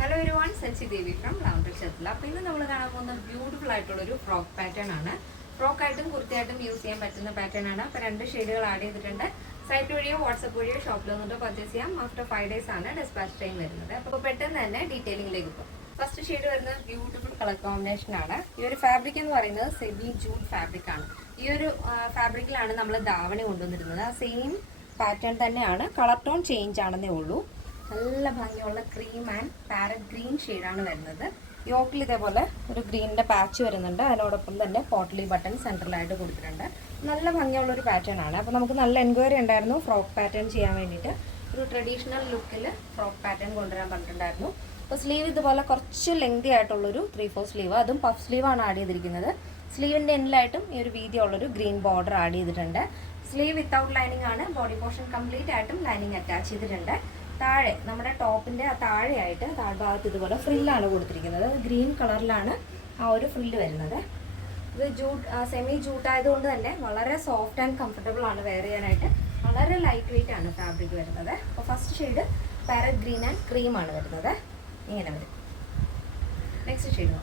Hello everyone, Sachi Devi from lavender ഷർട്ടില. അപ്പോൾ ഇന്ന് നമ്മൾ കാണാൻ പോകുന്ന ബ്യൂട്ടിഫുൾ ആയിട്ടുള്ളൊരു ഫ്രോക്ക് പാറ്റേൺ ആണ്. ഫ്രോക്കായിട്ടും കുർത്തിയായിട്ടും യൂസ് ചെയ്യാൻ പറ്റുന്ന പാറ്റേൺ ആണ്. അപ്പോൾ 2 ഷെയ്ഡുകൾ ആഡ് ചെയ്തിട്ടുണ്ട്. സൈറ്റ് വഴിയോ വാട്സപ്പ് വഴിയോ ഷോപ്പിൽ വന്നിട്ട് പർച്ചേസ് ചെയ്യാം. ആഫ്റ്റർ 5 days ആണ് ഡിസ്പാച്ച് ടൈം വരുന്നത്. അപ്പോൾ പെട്ടെന്ന് തന്നെ ഡീറ്റെയിലിംഗിലേക്ക് പോകും. ഫസ്റ്റ് ഷെയ്ഡ് വരുന്നത് ബ്യൂട്ടിഫുൾ കളർ കോമ്പിനേഷൻ ആണ്. ഈ ഒരു ഫാബ്രിക് എന്ന് പറയുന്നത് സെമി ജൂട്ട് ഫാബ്രിക് ആണ്. ഈ ഒരു ഫാബ്രിക്കിലാണ് നമ്മൾ ധാവണി കൊണ്ടുവന്നിരുന്നത്. ആ സെയിം പാറ്റേൺ തന്നെയാണ്, കളർ ടോൺ ചേഞ്ച് ആണെന്നേ ഉള്ളൂ. നല്ല ഭംഗിയുള്ള ക്രീം ആൻഡ് പാരറ്റ് ഗ്രീൻ ഷെയ്ഡാണ് വരുന്നത്. യോക്കിൽ ഇതേപോലെ ഒരു ഗ്രീനിൻ്റെ പാച്ച് വരുന്നുണ്ട്. അതിനോടൊപ്പം തന്നെ പോട്ട്ലി ബട്ടൺ സെൻട്രലായിട്ട് കൊടുത്തിട്ടുണ്ട്. നല്ല ഭംഗിയുള്ളൊരു പാറ്റേൺ ആണ്. അപ്പോൾ നമുക്ക് നല്ല എൻക്വയറി ഉണ്ടായിരുന്നു ഫ്രോക്ക് പാറ്റേൺ ചെയ്യാൻ വേണ്ടിയിട്ട്. ഒരു ട്രഡീഷണൽ ലുക്കിൽ ഫ്രോക്ക് പാറ്റേൺ കൊണ്ടുവരാൻ പറഞ്ഞിട്ടുണ്ടായിരുന്നു. അപ്പോൾ സ്ലീവ് ഇതുപോലെ കുറച്ച് ലെങ്തി ആയിട്ടുള്ളൊരു 3/4 സ്ലീവ്, അതും പഫ് സ്ലീവാണ് ആഡ് ചെയ്തിരിക്കുന്നത്. സ്ലീവിൻ്റെ എൻഡിലായിട്ടും ഈ ഒരു വീതിയുള്ളൊരു ഗ്രീൻ ബോർഡർ ആഡ് ചെയ്തിട്ടുണ്ട്. സ്ലീവ് വിത്തൗട്ട് ലൈനിങ് ആണ്. ബോഡി പോർഷൻ കംപ്ലീറ്റ് ആയിട്ടും ലൈനിങ് അറ്റാച്ച് ചെയ്തിട്ടുണ്ട്. താഴെ നമ്മുടെ ടോപ്പിൻ്റെ താഴെയായിട്ട് താഴ്ഭാഗത്ത് ഇതുപോലെ ഫ്രില്ലാണ് കൊടുത്തിരിക്കുന്നത്. ഗ്രീൻ കളറിലാണ് ആ ഒരു ഫ്രില്ല് വരുന്നത്. ഇത് സെമി ജൂട്ട് ആയതുകൊണ്ട് തന്നെ വളരെ സോഫ്റ്റ് ആൻഡ് കംഫർട്ടബിൾ ആണ് വെയർ ചെയ്യാനായിട്ട്. വളരെ ലൈറ്റ് വെയിറ്റ് ആണ് ഫാബ്രിക് വരുന്നത്. അപ്പോൾ first shade parrot green and cream ആണ് വരുന്നത്. ഇങ്ങനെ വരും. നെക്സ്റ്റ് ഷെയ്ഡ്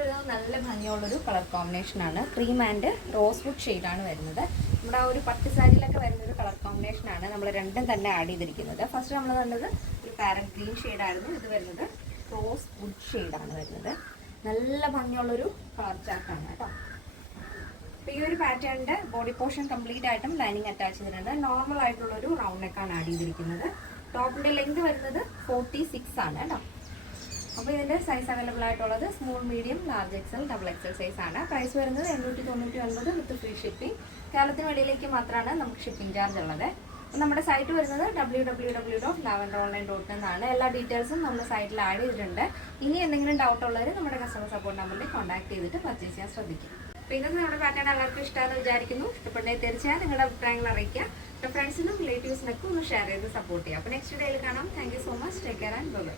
വരുന്നത് നല്ല ഭംഗിയുള്ളൊരു കളർ കോമ്പിനേഷനാണ്. ക്രീം ആൻഡ് റോസ് വുഡ് ഷെയ്ഡാണ് വരുന്നത്. നമ്മുടെ ആ ഒരു പട്ട് സാരിയിലൊക്കെ വരുന്നൊരു കളർ കോമ്പിനേഷനാണ് നമ്മൾ രണ്ടും തന്നെ ആഡ് ചെയ്തിരിക്കുന്നത്. ഫസ്റ്റ് നമ്മൾ കണ്ടത് ഒരു പാരറ്റ് ഗ്രീൻ ഷെയ്ഡായിരുന്നു. ഇത് വരുന്നത് റോസ് വുഡ് ഷെയ്ഡാണ് വരുന്നത്. നല്ല ഭംഗിയുള്ളൊരു കളർ ചാർട്ടാണ് കേട്ടോ. അപ്പോൾ ഈ ഒരു പാറ്റേണിൻ്റെ ബോഡി പോർഷൻ കംപ്ലീറ്റ് ആയിട്ടും ലൈനിങ് അറ്റാച്ച് ചെയ്തിട്ടുണ്ട്. നോർമൽ ആയിട്ടുള്ളൊരു റൗണ്ട് നെക്കാണ് ആഡ് ചെയ്തിരിക്കുന്നത്. ടോപ്പിൻ്റെ ലെങ്ത് വരുന്നത് 46 ആണ് കേട്ടോ. അപ്പോൾ ഇതിൻ്റെ സൈസ് അവൈലബിൾ ആയിട്ടുള്ളത് small, medium, large XL, double XL size ആണ്. പ്രൈസ് വരുന്നത് 899 വിത്ത് ഫ്രീ ഷിപ്പിംഗ്. കേരളത്തിന് വെളിയിലേക്ക് മാത്രമാണ് നമുക്ക് ഷിപ്പിംഗ് ചാർജ് ഉള്ളത്. നമ്മുടെ സൈറ്റ് വരുന്നത് www.lavenderonline.in എന്നാണ്. എല്ലാ ഡീറ്റെയിൽസും നമ്മുടെ സൈറ്റിൽ ആഡ് ചെയ്തിട്ടുണ്ട്. ഇനി എന്തെങ്കിലും ഡൗട്ട് ഉള്ളവർ നമ്മുടെ കസ്റ്റമർ സപ്പോർട്ട് നമ്പറിൽ കോൺടാക്ട് ചെയ്തിട്ട് പർച്ചേസ് ചെയ്യാൻ ശ്രദ്ധിക്കും. അപ്പോൾ ഇന്നത്തെ നമ്മുടെ പാറ്റേൺ എല്ലാവർക്കും ഇഷ്ടമാണെന്ന് വിചാരിക്കുന്നു. ഇഷ്ടപ്പെട്ടെങ്കിൽ തീർച്ചയായും നിങ്ങളുടെ അഭിപ്രായങ്ങൾ അറിയിക്കുക. ഫ്രണ്ട്സിനും റിലേറ്റീവ്സിനൊക്കെ ഒന്ന് ഷെയർ ചെയ്ത് സപ്പോർട്ട് ചെയ്യുക. അപ്പോൾ നെക്സ്റ്റ് ഡേയിൽ കാണാം. Thank you so much. Take care and by.